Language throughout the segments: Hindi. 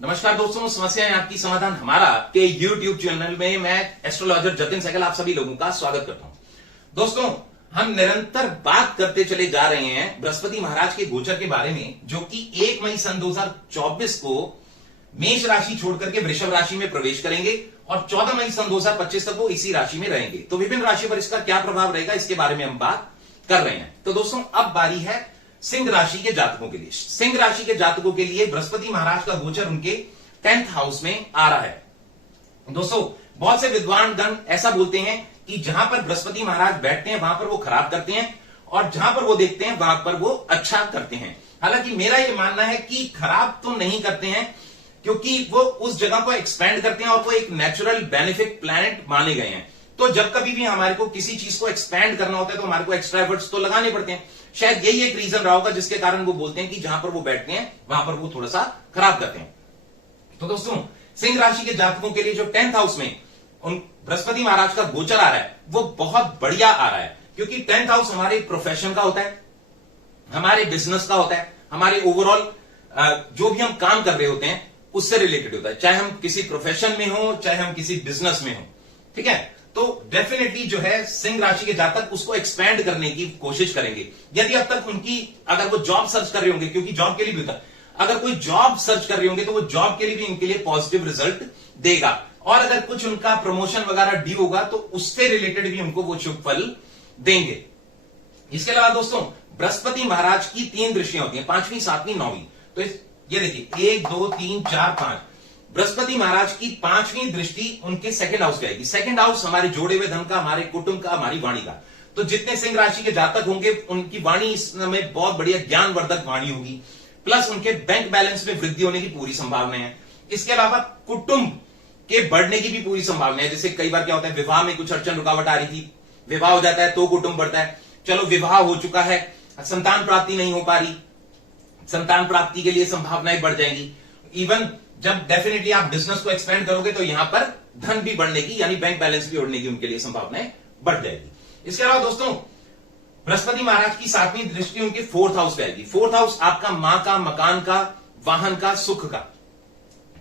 नमस्कार दोस्तों, समस्याएं आपकी समाधान हमारा के YouTube चैनल में मैं एस्ट्रोलॉजर जतिन सहगल आप सभी लोगों का स्वागत करता हूं। दोस्तों, हम निरंतर बात करते चले जा रहे हैं बृहस्पति महाराज के गोचर के बारे में, जो कि 1 मई सन 2024 को मेष राशि छोड़कर के वृषभ राशि में प्रवेश करेंगे और 14 मई सन 2025 तक वो इसी राशि में रहेंगे। तो विभिन्न राशि पर इसका क्या प्रभाव रहेगा, इसके बारे में हम बात कर रहे हैं। तो दोस्तों, अब बारी है सिंह राशि के जातकों के लिए। सिंह राशि के जातकों के लिए बृहस्पति महाराज का गोचर उनके 10th हाउस में आ रहा है। दोस्तों, बहुत से विद्वान गण ऐसा बोलते हैं कि जहां पर बृहस्पति महाराज बैठते हैं वहां पर वो खराब करते हैं और जहां पर वो देखते हैं वहां पर वो अच्छा करते हैं। हालांकि मेरा यह मानना है कि खराब तो नहीं करते हैं, क्योंकि वो उस जगह को एक्सपेंड करते हैं और वो एक नेचुरल बेनिफिट प्लैनेट माने गए हैं। तो जब कभी भी हमारे को किसी चीज को एक्सपैंड करना होता है तो हमारे को एक्स्ट्रा एफर्ट्स तो लगाने पड़ते हैं। शायद यही एक रीजन रहा होगा जिसके कारण वो बोलते हैं कि जहां पर वो बैठते हैं वहां पर वो थोड़ा सा खराब करते हैं। तो दोस्तों, सिंह राशि के जातकों के लिए जो 10th हाउस में उन बृहस्पति महाराज का गोचर आ रहा है वो बहुत बढ़िया आ रहा है, क्योंकि 10th हाउस हमारे प्रोफेशन का होता है, हमारे बिजनेस का होता है, हमारे ओवरऑल जो भी हम काम कर रहे होते हैं उससे रिलेटेड होता है, चाहे हम किसी प्रोफेशन में हो चाहे हम किसी बिजनेस में हो। ठीक है, तो डेफिनेटली जो है सिंह राशि के जातक उसको एक्सपैंड करने की कोशिश करेंगे। यदि अब तक उनकी अगर वो जॉब सर्च कर रहे होंगे, क्योंकि जॉब के लिए भी होता है, अगर कोई जॉब सर्च कर रहे होंगे तो वो जॉब के लिए भी इनके लिए पॉजिटिव रिजल्ट देगा। और अगर कुछ उनका प्रमोशन वगैरह ड्यू होगा तो उससे रिलेटेड भी उनको वो शुभ फल देंगे। इसके अलावा दोस्तों, बृहस्पति महाराज की 3 दृष्टियां होती हैं, 5वीं 7वीं 9वीं। तो ये देखिए 1 2 3 4 5 बृहस्पति महाराज की 5वीं दृष्टि उनके 2nd हाउस पे आएगी। 2nd हाउस हमारे जोड़े हुए धन का, हमारे कुटुंब का, हमारी वाणी का। तो जितने सिंह राशि के जातक होंगे उनकी वाणी इस समय बहुत बढ़िया ज्ञानवर्धक वाणी होगी, प्लस उनके बैंक बैलेंस में वृद्धि होने की पूरी संभावना है। इसके अलावा कुटुंब के बढ़ने की भी पूरी संभावना है। जैसे कई बार क्या होता है, विवाह में कुछ अड़चन रुकावट आ रही थी, विवाह हो जाता है तो कुटुंब बढ़ता है। चलो विवाह हो चुका है, संतान प्राप्ति नहीं हो पा रही, संतान प्राप्ति के लिए संभावनाएं बढ़ जाएंगी। इवन जब डेफिनेटली आप बिजनेस को एक्सपेंड करोगे तो यहां पर धन भी बढ़ने की, यानी बैंक बैलेंस भी बढ़ने की उनके लिए संभावनाएं बढ़ जाएगी। इसके अलावा दोस्तों, बृहस्पति महाराज की 7वीं दृष्टि उनके 4th हाउस पे आएगी। 4th हाउस आपका मां का, मकान का, वाहन का, सुख का।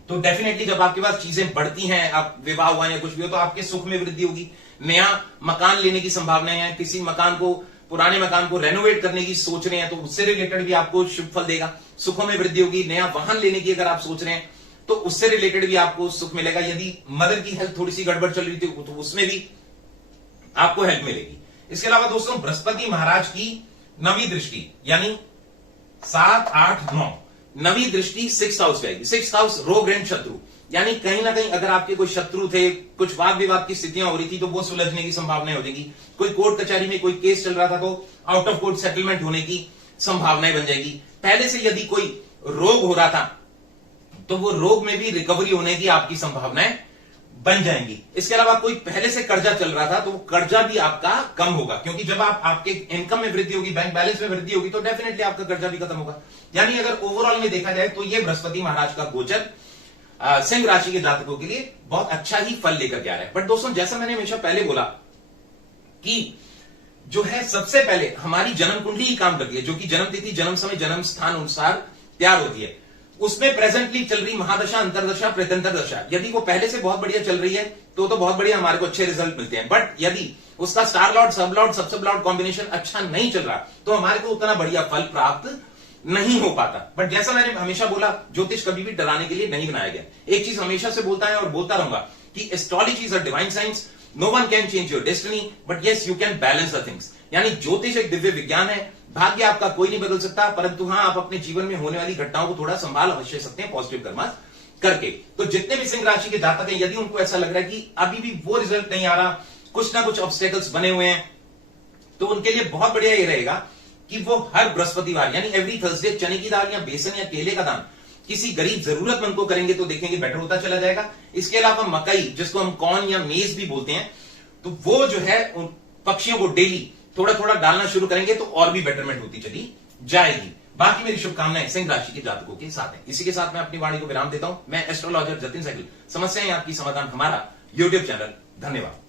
तो डेफिनेटली जब आपके पास चीजें बढ़ती हैं, आप विवाह हुआ या कुछ भी हो, तो आपके सुख में वृद्धि होगी। नया मकान लेने की संभावनाएं हैं, किसी मकान को, पुराने मकान को रेनोवेट करने की सोच रहे हैं तो उससे रिलेटेड भी आपको शुभ फल देगा, सुखों में वृद्धि होगी। नया वाहन लेने की अगर आप सोच रहे हैं तो उससे रिलेटेड भी आपको सुख मिलेगा। यदि मदर की हेल्थ थोड़ी सी गड़बड़ चल रही थी तो उसमें भी आपको हेल्प मिलेगी। इसके अलावा दोस्तों, बृहस्पति महाराज की 9वीं दृष्टि यानी 7 8 9 9वीं दृष्टि 6th हाउस पे आएगी। 6th हाउस रोग ऋण शत्रु, यानी कहीं ना कहीं अगर आपके कोई शत्रु थे, कुछ वाद विवाद की स्थितियां हो रही थी तो वो सुलझने की संभावनाएं हो जाएगी। कोई कोर्ट कचहरी में कोई केस चल रहा था तो आउट ऑफ कोर्ट सेटलमेंट होने की संभावनाएं बन जाएगी। पहले से यदि कोई रोग हो रहा था तो वो रोग में भी रिकवरी होने की आपकी संभावनाएं बन जाएंगी। इसके अलावा कोई पहले से कर्जा चल रहा था तो वो कर्जा भी आपका कम होगा, क्योंकि जब आपके इनकम में वृद्धि होगी, बैंक बैलेंस में वृद्धि होगी तो डेफिनेटली आपका कर्जा भी खत्म होगा। यानी अगर ओवरऑल में देखा जाए तो ये बृहस्पति महाराज का गोचर सिंह राशि के जातकों के लिए बहुत अच्छा ही फल लेकर के आ रहा है। बट दोस्तों, जैसा मैंने हमेशा पहले बोला कि जो है सबसे पहले हमारी जन्म कुंडली ही काम करती है, जो कि जन्म तिथि, जन्म समय, जन्म स्थान अनुसार तैयार होती है। उसमें प्रेजेंटली चल रही महादशा, अंतरदशा, प्रत्यंतर दशा, यदि वो पहले से बहुत बढ़िया चल रही है तो बहुत बढ़िया हमारे को अच्छे रिजल्ट मिलते हैं। बट यदि उसका स्टार लॉर्ड, सब लॉर्ड, सब लॉर्ड कॉम्बिनेशन अच्छा नहीं चल रहा तो हमारे को उतना बढ़िया फल प्राप्त नहीं हो पाता। बट जैसा मैंने हमेशा बोला, ज्योतिष कभी भी डराने के लिए नहीं बनाया गया। एक चीज हमेशा से बोलता है और बोलता रहूंगा कि astrology is a divine science, no one can change your destiny but yes you can balance the things. यानी ज्योतिष एक दिव्य विज्ञान है, भाग्य आपका कोई नहीं बदल सकता, परंतु हाँ, आप अपने जीवन में होने वाली घटनाओं को थोड़ा संभाल अवश्य सकते हैं पॉजिटिव कर्म करके। तो जितने भी सिंह राशि के जातक हैं, यदि उनको ऐसा लग रहा है कि अभी भी वो रिजल्ट नहीं आ रहा, कुछ ना कुछ ऑब्स्टेकल्स बने हुए हैं, तो उनके लिए बहुत बढ़िया ये रहेगा कि वो हर बृहस्पतिवार यानी एवरी थर्सडे चने की दाल या बेसन या केले का दान किसी गरीब जरूरतमंद को करेंगे तो देखेंगे बेटर होता चला जाएगा। इसके अलावा मकई, जिसको हम कॉर्न या मेज भी बोलते हैं, तो वो जो है उन पक्षियों को डेली थोड़ा थोड़ा डालना शुरू करेंगे तो और भी बेटरमेंट होती चली जाएगी। बाकी मेरी शुभकामनाएं सिंह राशि के जातकों के साथ है। इसी के साथ मैं अपनी वाणी को विराम देता हूं। मैं एस्ट्रोलॉजर जतिन सहगल, समस्याएं आपकी समाधान हमारा YouTube चैनल। धन्यवाद।